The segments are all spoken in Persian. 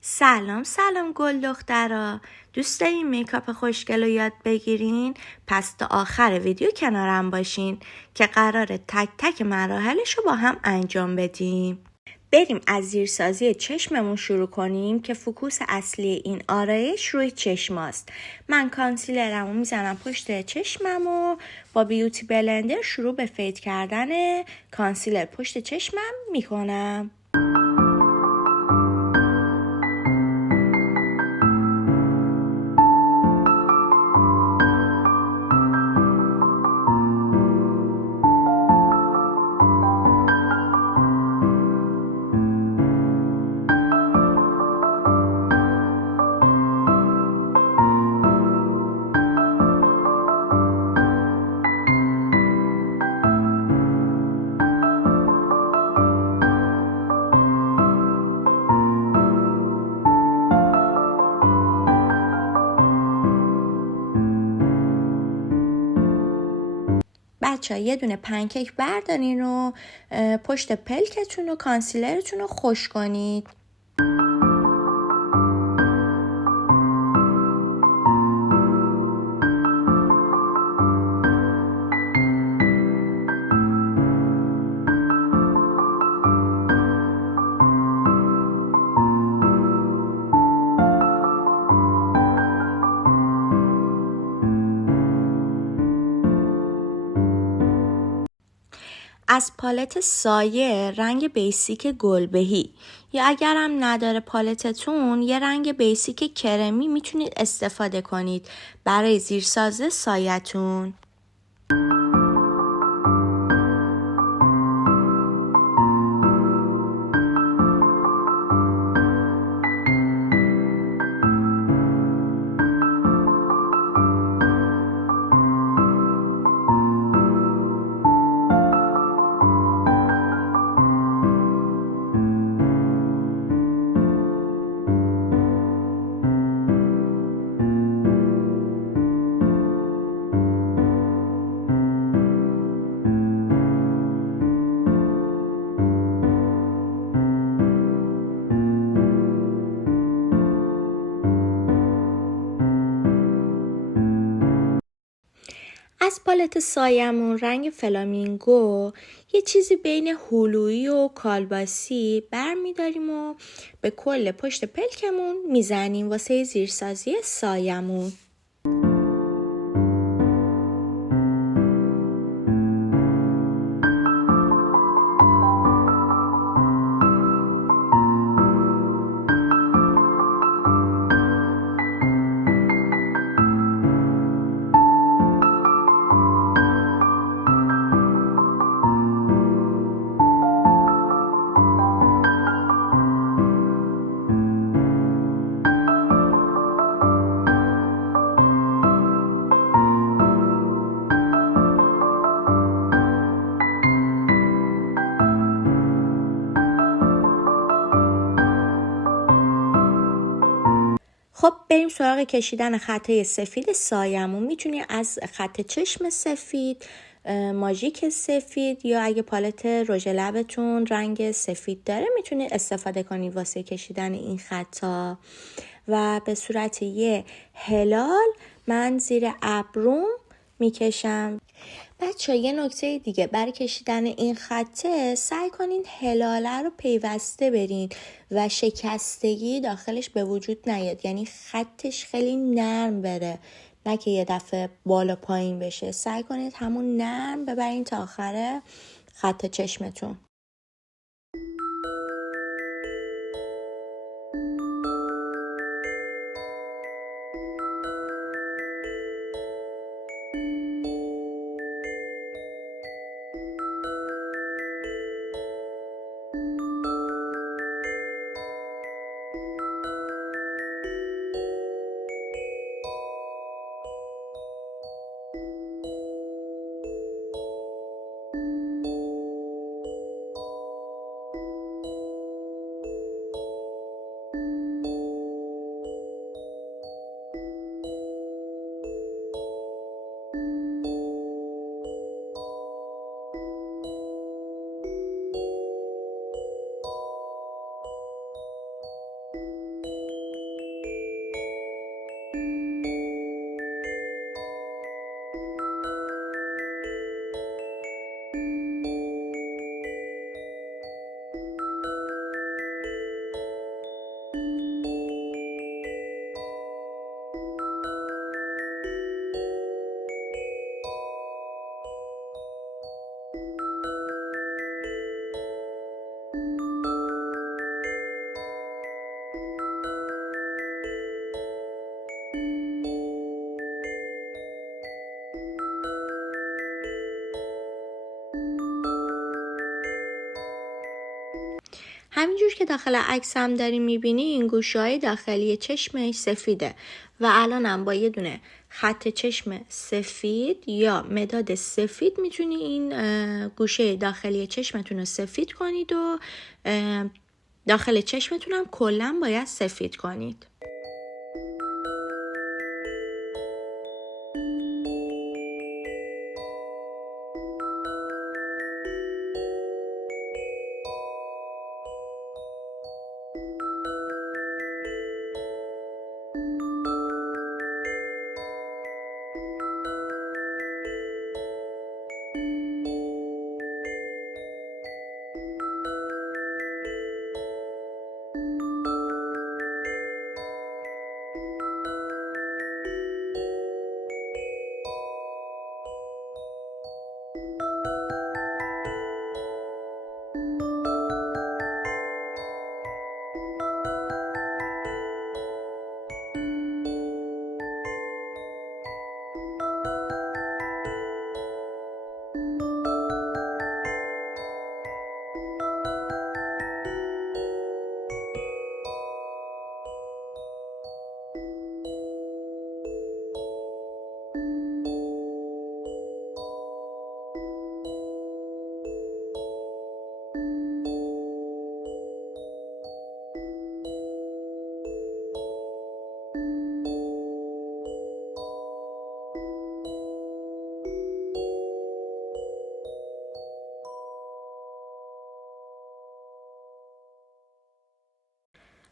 سلام گل دخترا. دوست دارین میکاپ خوشگل رو یاد بگیرین؟ پس تا آخر ویدیو کنارم باشین که قراره تک تک مراحلش رو با هم انجام بدیم. بریم از زیرسازی چشممون شروع کنیم که فوکوس اصلی این آرایش روی چشماست. من کانسیلرمو میزنم پشت چشمم و با بیوتی بلندر شروع به فید کردن کانسیلر پشت چشمم میکنم. بچه یه دونه پنکیک بردارین و پشت پلکتون و کانسیلرتون رو خوش کنید. از پالت سایه رنگ بیسیک گلبهی یا اگرم نداره پالتتون یه رنگ بیسیک کرمی میتونید استفاده کنید برای زیرساز سایتون. از پالت سایمون رنگ فلامینگو یه چیزی بین هلویی و کالباسی برمیداریم و به کل پشت پلکمون میزنیم واسه زیرسازی سایمون. خب بریم سراغ کشیدن خطای سفید سایمون. میتونی از خط چشم سفید، ماژیک سفید یا اگه پالت رژ لبتون رنگ سفید داره میتونید استفاده کنید واسه کشیدن این خطا. و به صورت یه هلال من زیر ابروم میکشم. بچه یه نکته دیگه برای کشیدن این خطه سعی کنین هلاله رو پیوسته برین و شکستگی داخلش به وجود نیاد، یعنی خطش خیلی نرم بره نه که یه دفعه بالا پایین بشه. سعی کنید همون نرم ببرین تا آخر خط چشمتون. همینجور که داخل عکس هم داری میبینی این گوشه‌های داخلی چشمش سفیده و الانم با یه دونه خط چشم سفید یا مداد سفید میتونی این گوشه داخلی چشمتون رو سفید کنید و داخل چشمتون هم کلا باید سفید کنید.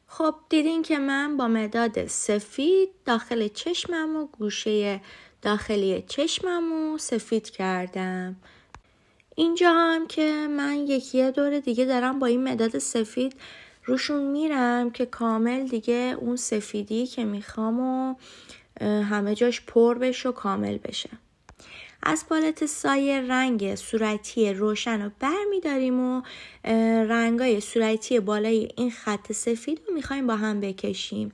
خب دیدین که من با مداد سفید داخل چشمم و گوشه داخلی چشمم رو سفید کردم. اینجا هم که من یه دور دیگه دارم با این مداد سفید روشون میرم که کامل دیگه اون سفیدی که میخوام و همه جاش پر بشه و کامل بشه. از پالت سایه رنگ صورتی روشن رو برمی داریم و رنگای صورتی بالای این خط سفید رو میخوایم با هم بکشیم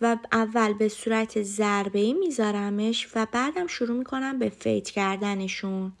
و اول به صورت ضربه‌ای میذارمش و بعدم شروع میکنم به فید کردنشون.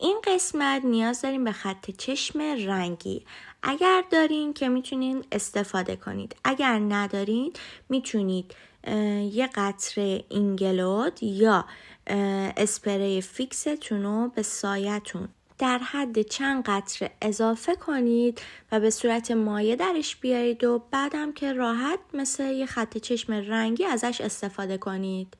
این قسمت نیاز داریم به خط چشم رنگی. اگر دارین که میتونین استفاده کنید، اگر ندارین میتونید یه قطره اینگلود یا اسپری فیکستون رو به سایتون در حد چند قطره اضافه کنید و به صورت مایع درش بیارید و بعدم که راحت مثل یه خط چشم رنگی ازش استفاده کنید.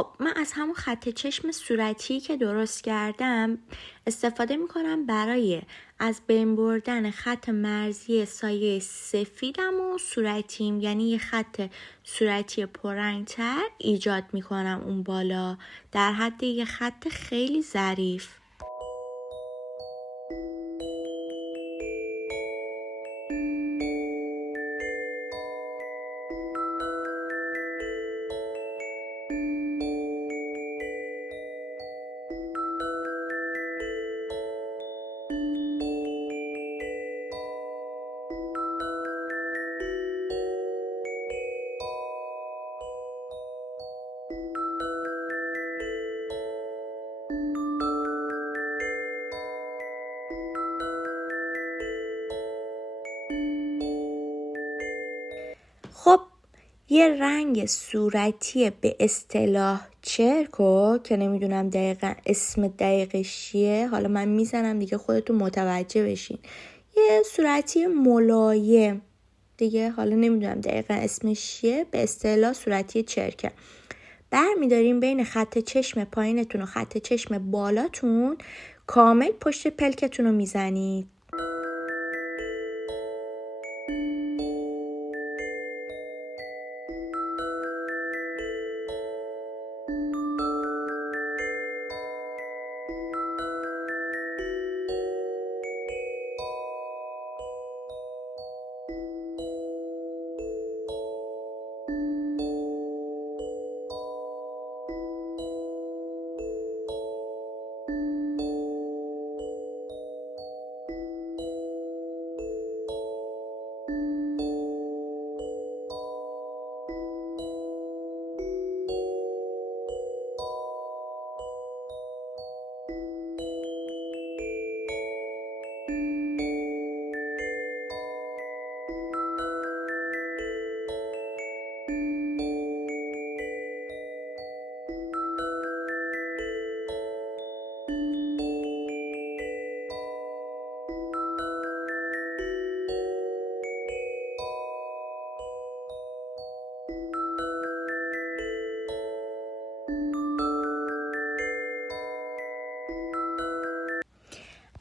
خب من از همون خط چشم صورتی که درست کردم استفاده میکنم برای از بین بردن خط مرزی سایه سفیدم و صورتیم، یعنی یه خط صورتی پررنگ‌تر ایجاد میکنم اون بالا در حد یه خط خیلی ظریف. خب یه رنگ صورتی به اصطلاح چرکو که نمیدونم دقیقا اسم دقیقش چیه، حالا من میزنم دیگه خودتون متوجه بشین، یه صورتی ملایم دیگه، حالا نمیدونم دقیقا اسمش چیه، به اصطلاح صورتی چرکه. برمیداریم بین خط چشم پایینتون و خط چشم بالاتون کامل پشت پلکتون رو میزنید.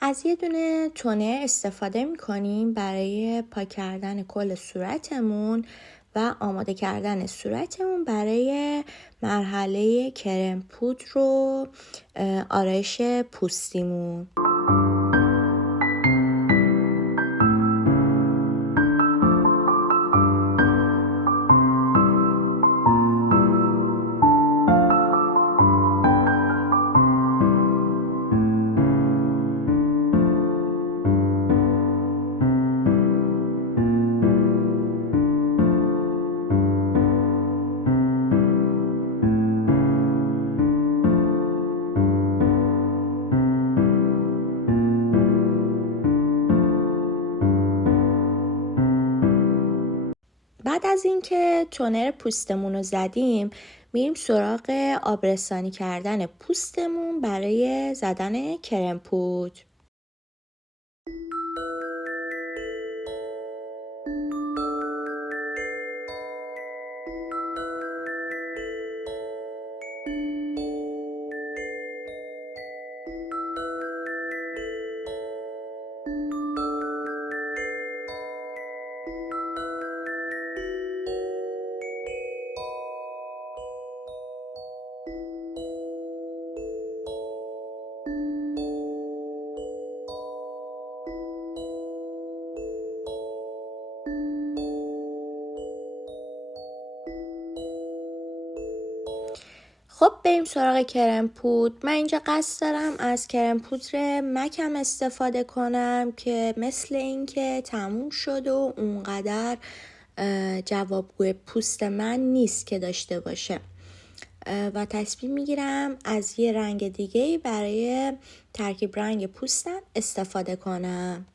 از یه دونه تونر استفاده میکنیم برای پاک کردن کل صورتمون و آماده کردن صورتمون برای مرحله کرم پودر و آرایش پوستیمون. بعد از اینکه تونر پوستمون رو زدیم میریم سراغ آبرسانی کردن پوستمون برای زدن کرم پودر. خب بریم سراغ کرم پودر. من اینجا قصد دارم از کرم پودر مکم استفاده کنم که مثل این که تموم شد و اونقدر جوابگوی پوست من نیست که داشته باشه و تصمیم میگیرم از یه رنگ دیگه برای ترکیب رنگ پوستم استفاده کنم.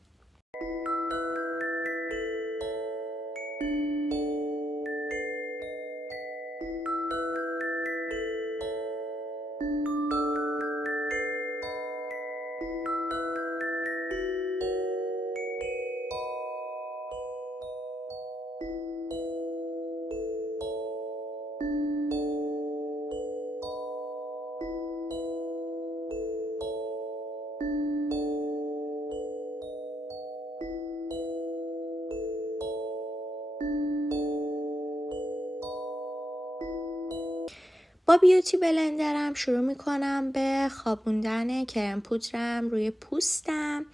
با بیوتی بلندرم شروع میکنم به خوابوندن کرم پودرم روی پوستم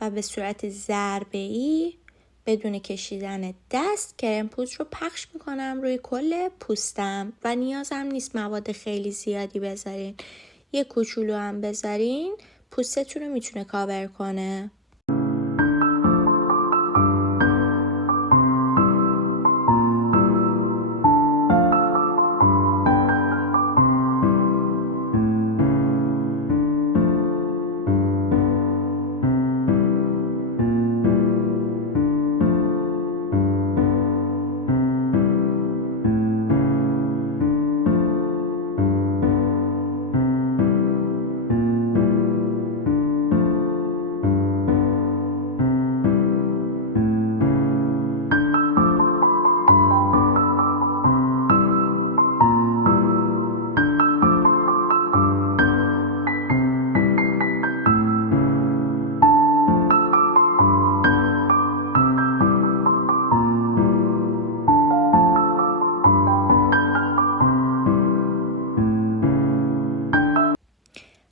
و به صورت ضربه‌ای بدون کشیدن دست کرم پودر رو پخش میکنم روی کل پوستم و نیازم نیست مواد خیلی زیادی بذارین. یه کوچولو هم بذارین پوستتون رو میتونه کاور کنه.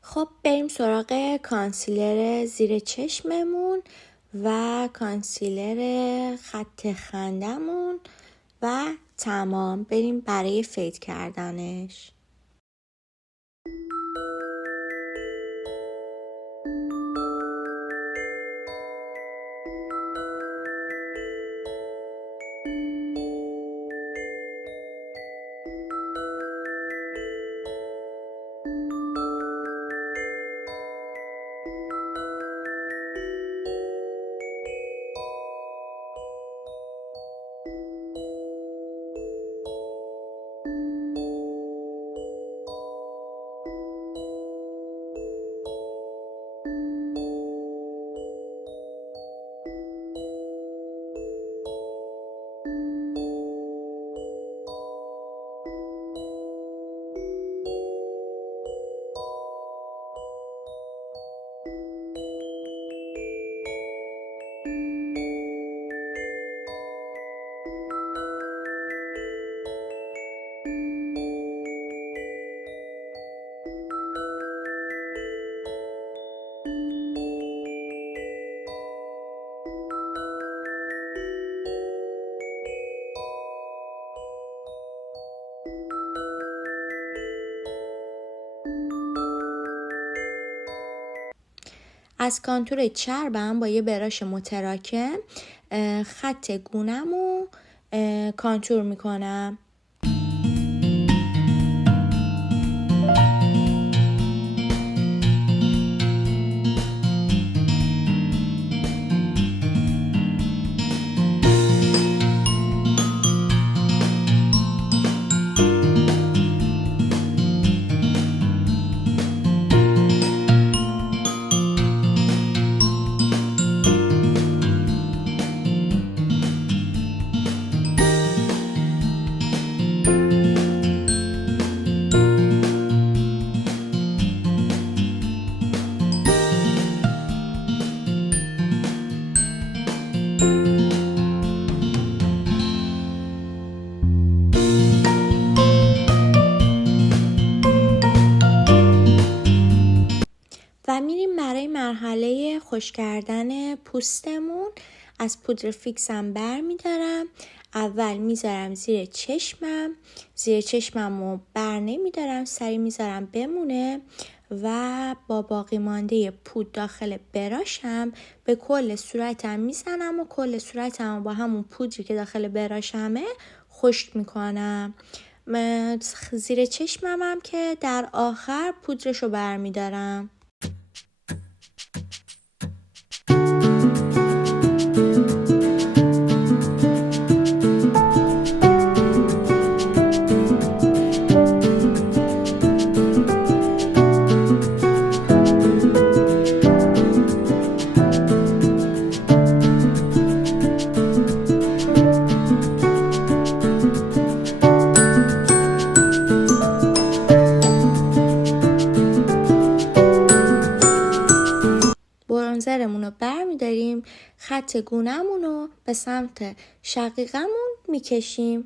خب بریم سراغ کانسیلر زیر چشممون و کانسیلر خط خندمون و تمام بریم برای فید کردنش. از کانتور چربم با یه براش متراکم خط گونه‌مو کانتور میکنم. و میریم برای مرحله خوش کردن پوستمون. از پودر فیکسم بر میدارم، اول میذارم زیر چشمم رو بر نمیدارم، سری میذارم بمونه و با باقی مانده پود داخل براشم به کل صورتم میزنم و کل صورتم با همون پودری که داخل براشمه خشک میکنم. زیر چشمم هم که در آخر پودرشو بر میدارم. برونزرمون رو بر میداریم، خط گونه‌مون رو به سمت شقیقمون میکشیم.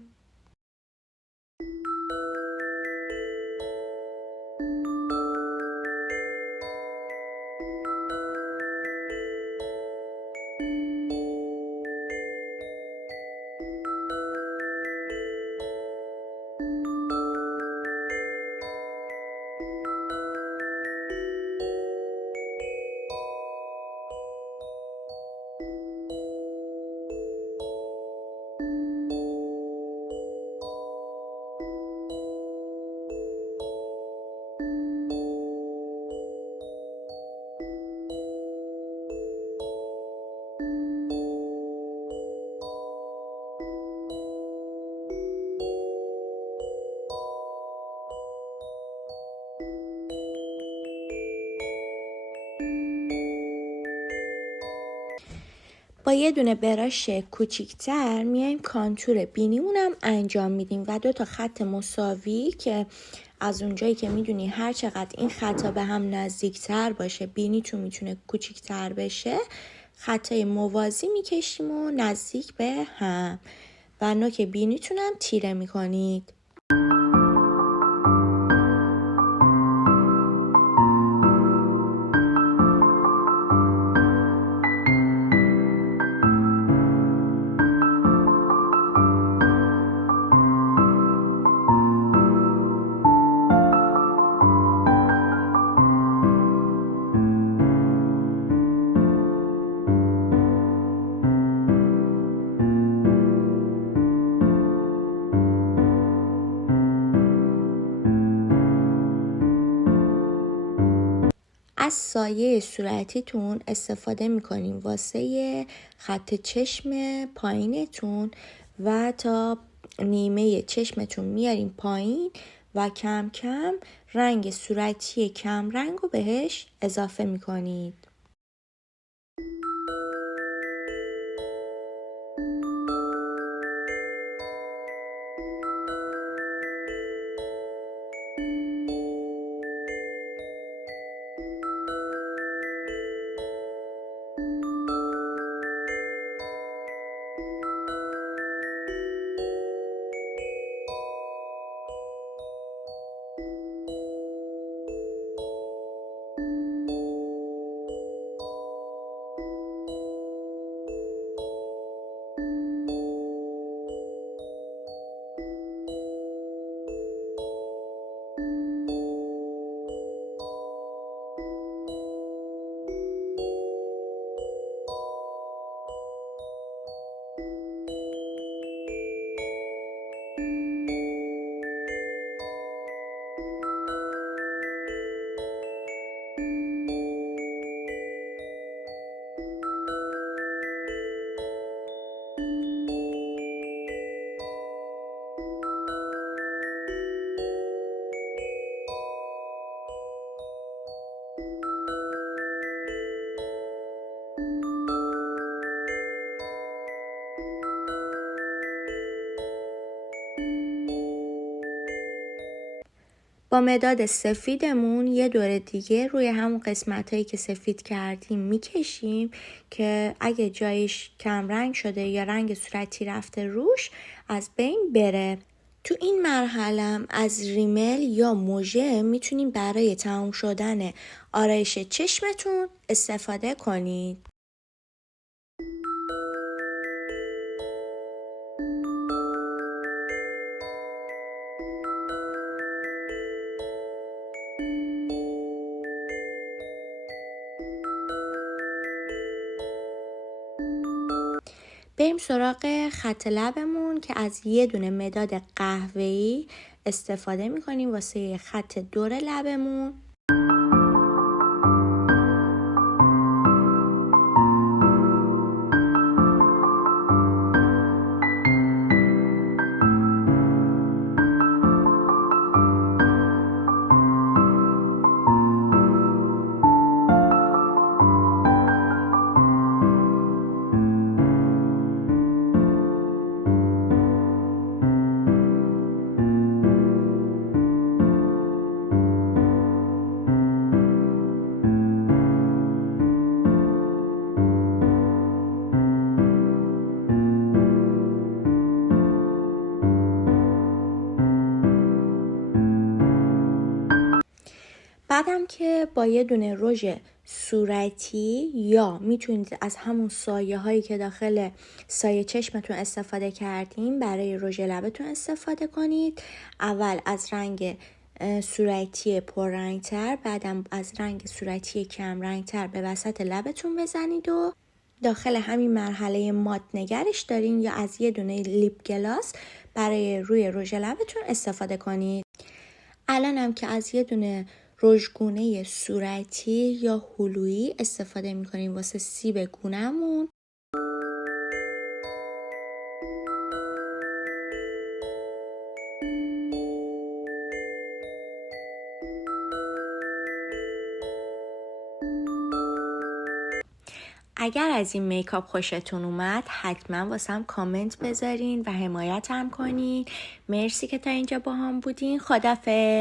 با یه دونه براش کوچیکتر میایم کانتور بینیمونم انجام میدیم و 2 تا خط مساوی که از اونجایی که میدونی هر چقدر این خطا به هم نزدیکتر باشه بینیتون میتونه کوچیکتر بشه، خطای موازی میکشیم و نزدیک به هم و نوک بینیتونم تیره میکنید. از سایه صورتیتون استفاده میکنیم واسه خط چشم پایینتون و تا نیمه چشمتون میاریم پایین و کم کم رنگ صورتی کم رنگ رو بهش اضافه میکنید. با مداد سفیدمون یه دور دیگه روی همون قسمتایی که سفید کردیم میکشیم که اگه جایش کم رنگ شده یا رنگ صورتی رفته روش از بین بره. تو این مرحله از ریمل یا موژه میتونیم برای تموم شدن آرایش چشمتون استفاده کنید. بریم سراغ خط لبمون که از یه دونه مداد قهوه‌ای استفاده میکنیم واسه خط دور لبمون. بعدم که با یه دونه رژ صورتی یا میتونید از همون سایه هایی که داخل سایه چشمتون استفاده کردیم برای رژ لبتون استفاده کنید. اول از رنگ صورتی پررنگتر، بعدم از رنگ صورتی کم رنگتر به وسط لبتون بزنید و داخل همین مرحله مات نگرش دارین یا از یه دونه لیپ گلاس برای روی رژ لبتون استفاده کنید. الانم که از یه دونه رژگونه صورتی یا هلویی استفاده میکنیم واسه سیب گونه‌مون. اگر از این میکاپ خوشتون اومد حتما واسم کامنت بذارین و حمایتم کنین. مرسی که تا اینجا با هم بودین. خدافظ.